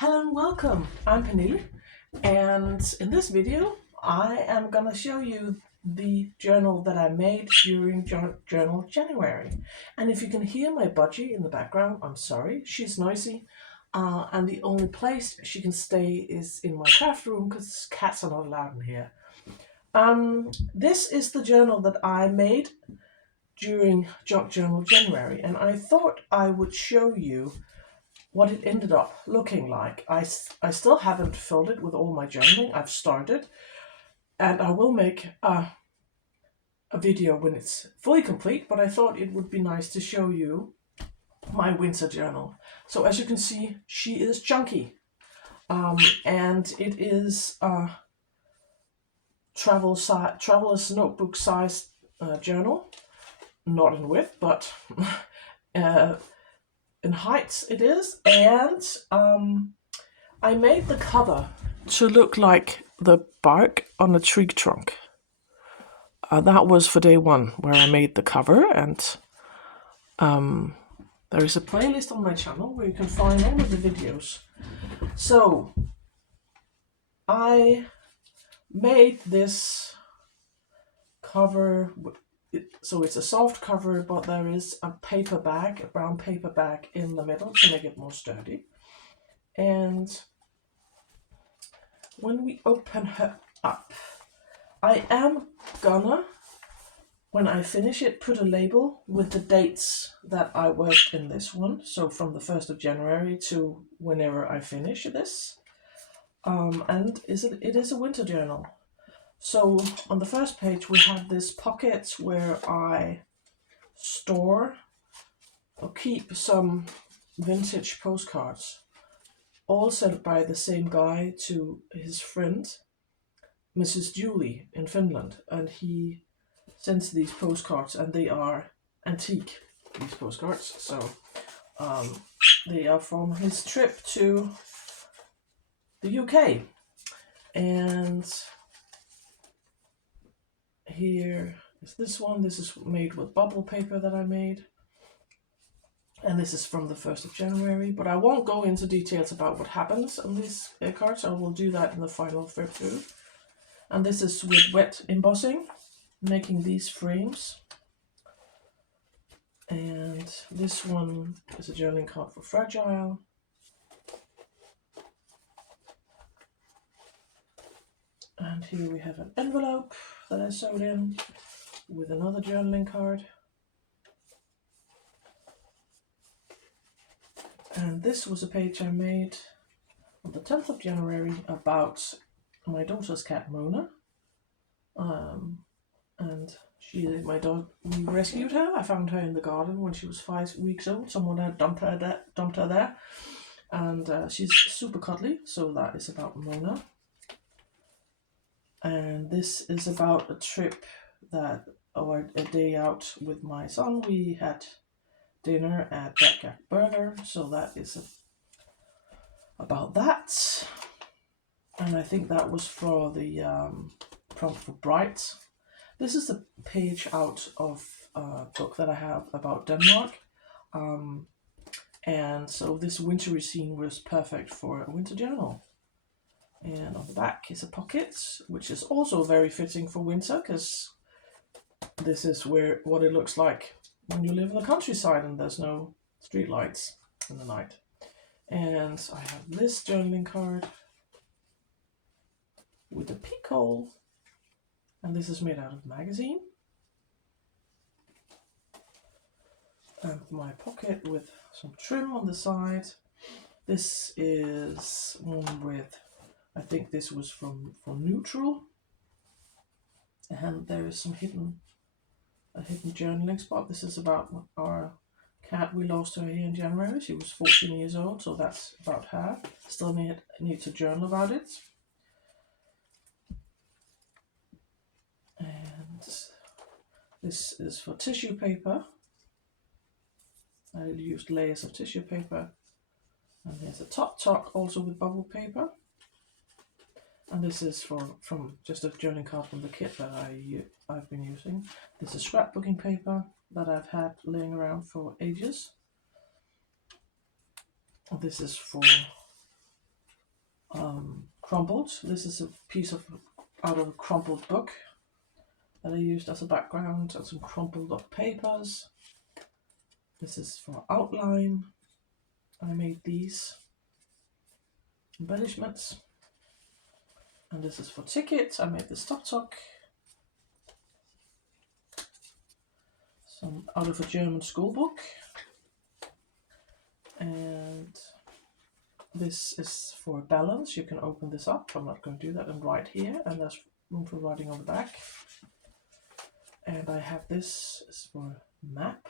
Hello and welcome. I'm Pernille, and in this video I am gonna show you the journal that I made during Journal January. And if you can hear my budgie in the background, I'm sorry, she's noisy. And the only place she can stay is in my craft room because cats are not allowed in here. This is the journal that I made during Journal January, and I thought I would show you what it ended up looking like. I still haven't filled it with all my journaling. I've started, and I will make a video when it's fully complete, but I thought it would be nice to show you my winter journal. So as you can see, she is chunky, and it is a traveler's notebook sized journal, not in width, but uh, in height it is. And I made the cover to look like the bark on a tree trunk. That was for day one where I made the cover, and there is a playlist on my channel where you can find all of the videos. So I made this cover, so it's a soft cover, but there is a paper bag, a brown paper bag in the middle to make it more sturdy. And when we open her up, I am gonna, when I finish it, put a label with the dates that I worked in this one. So from the 1st of January to whenever I finish this. And it is a winter journal. So on the first page we have this pocket where I store or keep some vintage postcards, all sent by the same guy to his friend, Mrs. Julie in Finland. And he sends these postcards, and they are antique, these postcards. So they are from his trip to the UK. And here is this one. This is made with bubble paper that I made. And this is from the 1st of January. But I won't go into details about what happens on these cards. I will do that in the final flip through. And this is with wet embossing, making these frames. And this one is a journaling card for Fragile. And here we have an envelope that I sewed in with another journaling card. And this was a page I made on the 10th of January about my daughter's cat, Mona. And my dog, we rescued her. I found her in the garden when she was 5 weeks old. Someone had dumped her there. And she's super cuddly, so that is about Mona. And this is about a trip or a day out with my son. We had dinner at Jack Burger, so that is about that. And I think that was for the prompt for Bright. This is a page out of a book that I have about Denmark. And so this wintry scene was perfect for a winter journal. And on the back is a pocket, which is also very fitting for winter, because this is what it looks like when you live in the countryside and there's no street lights in the night. And I have this journaling card with a peak hole, and this is made out of magazine. And my pocket with some trim on the side. This is one with, I think this was from Neutral. And there is a hidden journaling spot. This is about our cat. We lost her here in January. She was 14 years old, so that's about her. Still need to journal about it. And this is for tissue paper. I used layers of tissue paper. And there's a top also with bubble paper. And this is from just a journaling card from the kit that I've been using. This is scrapbooking paper that I've had laying around for ages. This is for crumpled. This is a piece out of a crumpled book that I used as a background, and some crumpled up papers. This is for outline. I made these embellishments. And this is for tickets. I made this tuk-tuk. Some out of a German school book. And this is for balance. You can open this up. I'm not going to do that, and write here. And there's room for writing on the back. And I have this is for map.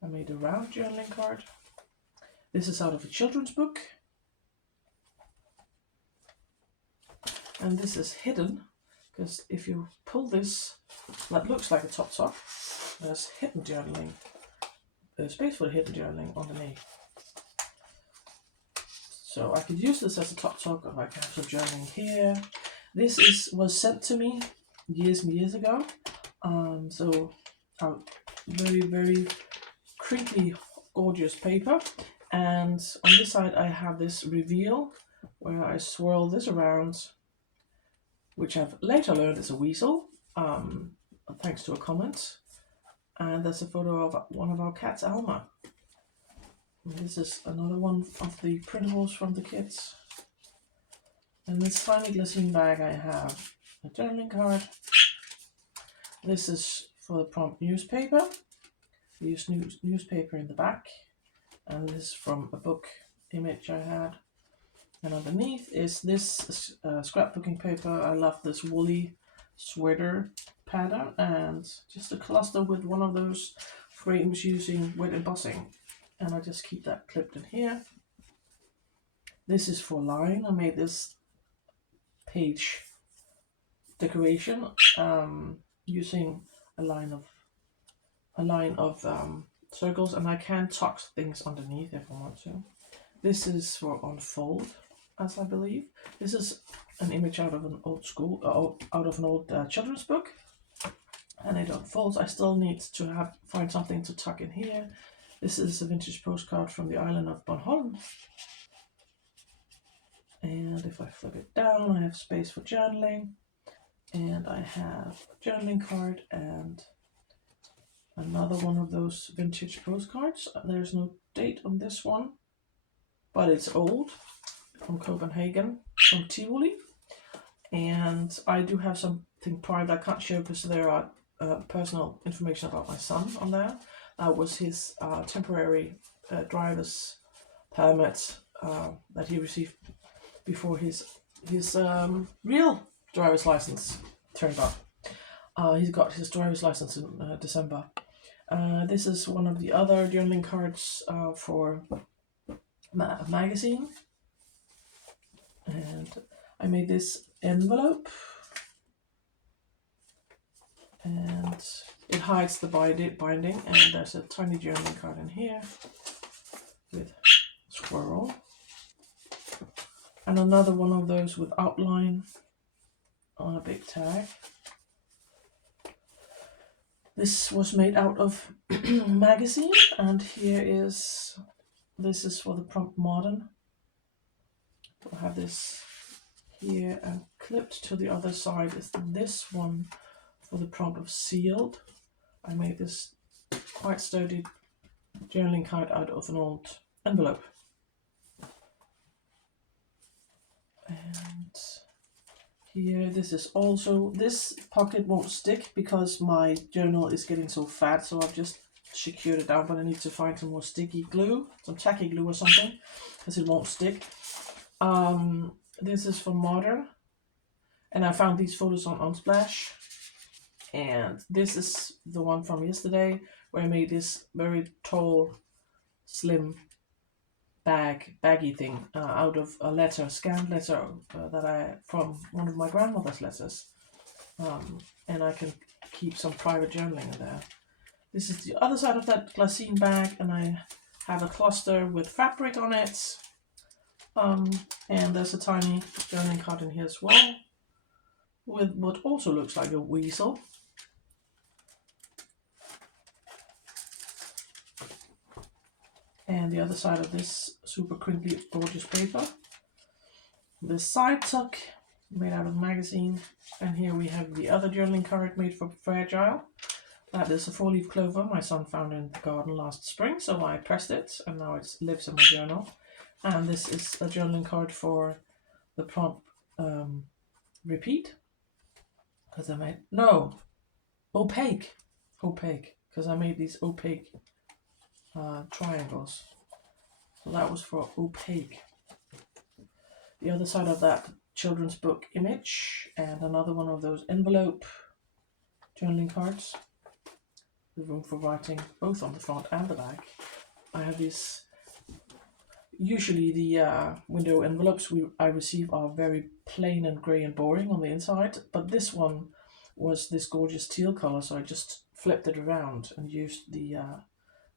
I made a round journaling card. This is out of a children's book. And this is hidden, because if you pull this, that looks like a top, there's hidden journaling, space for hidden journaling underneath. So I could use this as a top, or I can have some journaling here. This was sent to me years and years ago. So very, very crinkly, gorgeous paper. And on this side I have this reveal where I swirl this around, which I've later learned is a weasel, thanks to a comment. And there's a photo of one of our cats, Alma. And this is another one of the printables from the kids. In this tiny glistening bag I have a journaling card. This is for the prompt newspaper. I used newspaper in the back. And this is from a book image I had. And underneath is this scrapbooking paper. I love this woolly sweater pattern, and just a cluster with one of those frames using wet embossing. And I just keep that clipped in here. This is for line. I made this page decoration using a line of circles, and I can tuck things underneath if I want to. This is for unfold, as I believe. This is an image out of an old children's book, and it unfolds. I still need to find something to tuck in here. This is a vintage postcard from the island of Bornholm. And if I flip it down, I have space for journaling. And I have a journaling card and another one of those vintage postcards. There's no date on this one, but it's old, from Copenhagen, from Tivoli. And I do have something private I can't show because there are personal information about my son on there. That was his temporary driver's permit that he received before his real driver's license turned up. He's got his driver's license in December. This is one of the other journaling cards for a magazine. And I made this envelope. And it hides the binding, and there's a tiny journaling card in here with squirrel. And another one of those with outline on a big tag. This was made out of magazine, and this is for the prompt modern. I have this here, and clipped to the other side is this one for the prompt of sealed. I made this quite sturdy journaling card out of an old envelope. And here, this pocket won't stick because my journal is getting so fat, so I've just secured it down, but I need to find some more sticky glue, some tacky glue or something, because it won't stick. This is for modern, and I found these photos on Unsplash. And this is the one from yesterday where I made this very tall, slim baggy thing out of a scanned letter from one of my grandmother's letters. And I can keep some private journaling in there. This is the other side of that glassine bag, and I have a cluster with fabric on it. And there's a tiny journaling card in here as well, with what also looks like a weasel. And the other side of this super crinkly, gorgeous paper this side tuck made out of magazine, and here we have the other journaling card made for Fragile. That is a 4-leaf clover my son found in the garden last spring, so I pressed it and now it lives in my journal. And this is a journaling card for the prompt repeat, because I made, no, opaque, because I made these opaque triangles. So that was for opaque. The other side of that children's book image, and another one of those envelope journaling cards with room for writing both on the front and the back. I have these, usually the window envelopes I receive are very plain and grey and boring on the inside, but this one was this gorgeous teal color, so I just flipped it around and used the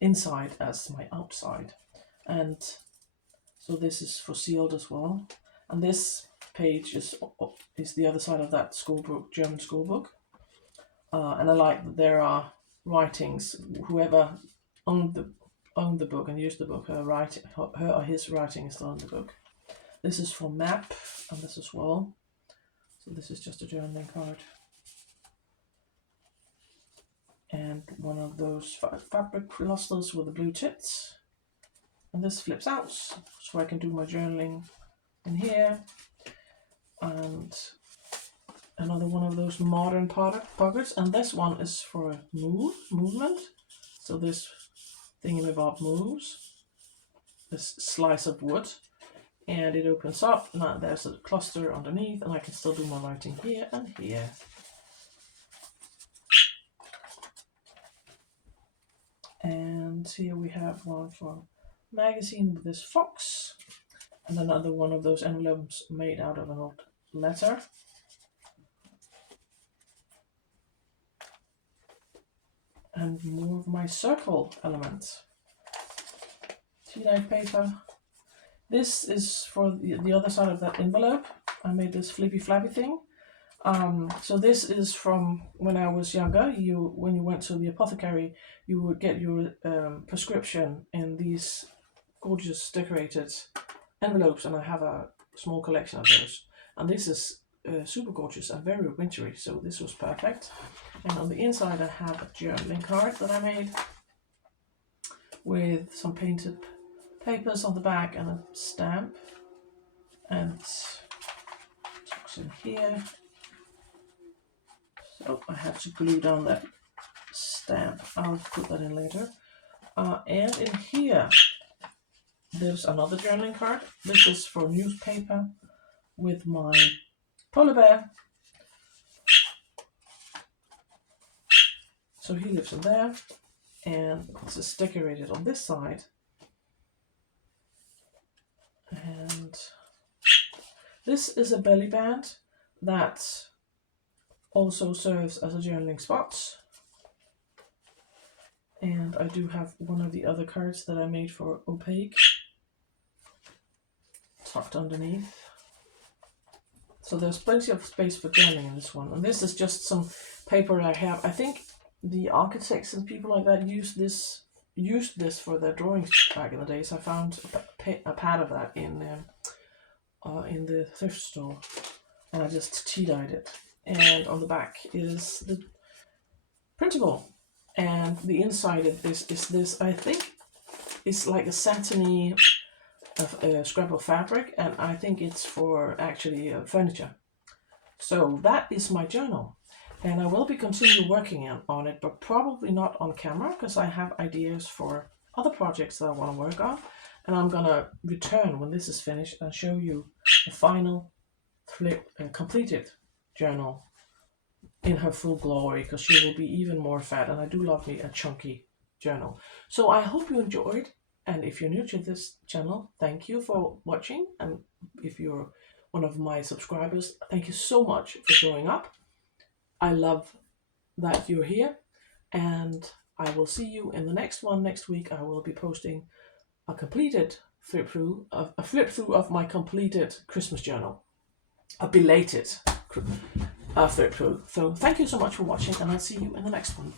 inside as my outside. And so this is for sealed as well. And this page is the other side of that schoolbook, German schoolbook. And I like that there are writings. Whoever owned the book and used the book, her or his writing is still in the book. This is for map, and this as well. So this is just a journaling card. And one of those fabric clusters with the blue tits. And this flips out, so I can do my journaling in here. And another one of those modern pockets, and this one is for movement. So this thingamabob moves, this slice of wood, and it opens up. Now there's a cluster underneath, and I can still do my writing here and here. And here we have one for magazine with this fox, and another one of those envelopes made out of an old letter. And more of my circle elements. Tea-dyed paper. This is for the other side of that envelope. I made this flippy flappy thing. So this is from when I was younger. When you went to the apothecary, you would get your prescription in these gorgeous decorated envelopes, and I have a small collection of those. And this is super gorgeous and very wintry, so this was perfect. And on the inside I have a journaling card that I made with some painted papers on the back and a stamp, and it's in here. So I have to glue down that stamp. I'll put that in later. And in here there's another journaling card. This is for newspaper with my polar bear. So he lives in there, and this is decorated on this side. And this is a belly band that also serves as a journaling spot. And I do have one of the other cards that I made for opaque tucked underneath. So there's plenty of space for journaling in this one. And this is just some paper I have. I think the architects and people like that used this for their drawings back in the days. I found a pad of that in the thrift store, and I just tea-dyed it. And on the back is the printable, and the inside of this is this. I think it's like a satiny scrap of fabric, and I think it's for actually furniture. So that is my journal. And I will be continue working on it, but probably not on camera, because I have ideas for other projects that I want to work on. And I'm going to return when this is finished and show you the final completed journal in her full glory, because she will be even more fat. And I do love me a chunky journal. So I hope you enjoyed. And if you're new to this channel, thank you for watching. And if you're one of my subscribers, thank you so much for showing up. I love that you're here, and I will see you in the next one. Next week I will be posting a completed flip through of my completed Christmas journal, a belated flip through. So thank you so much for watching, and I'll see you in the next one.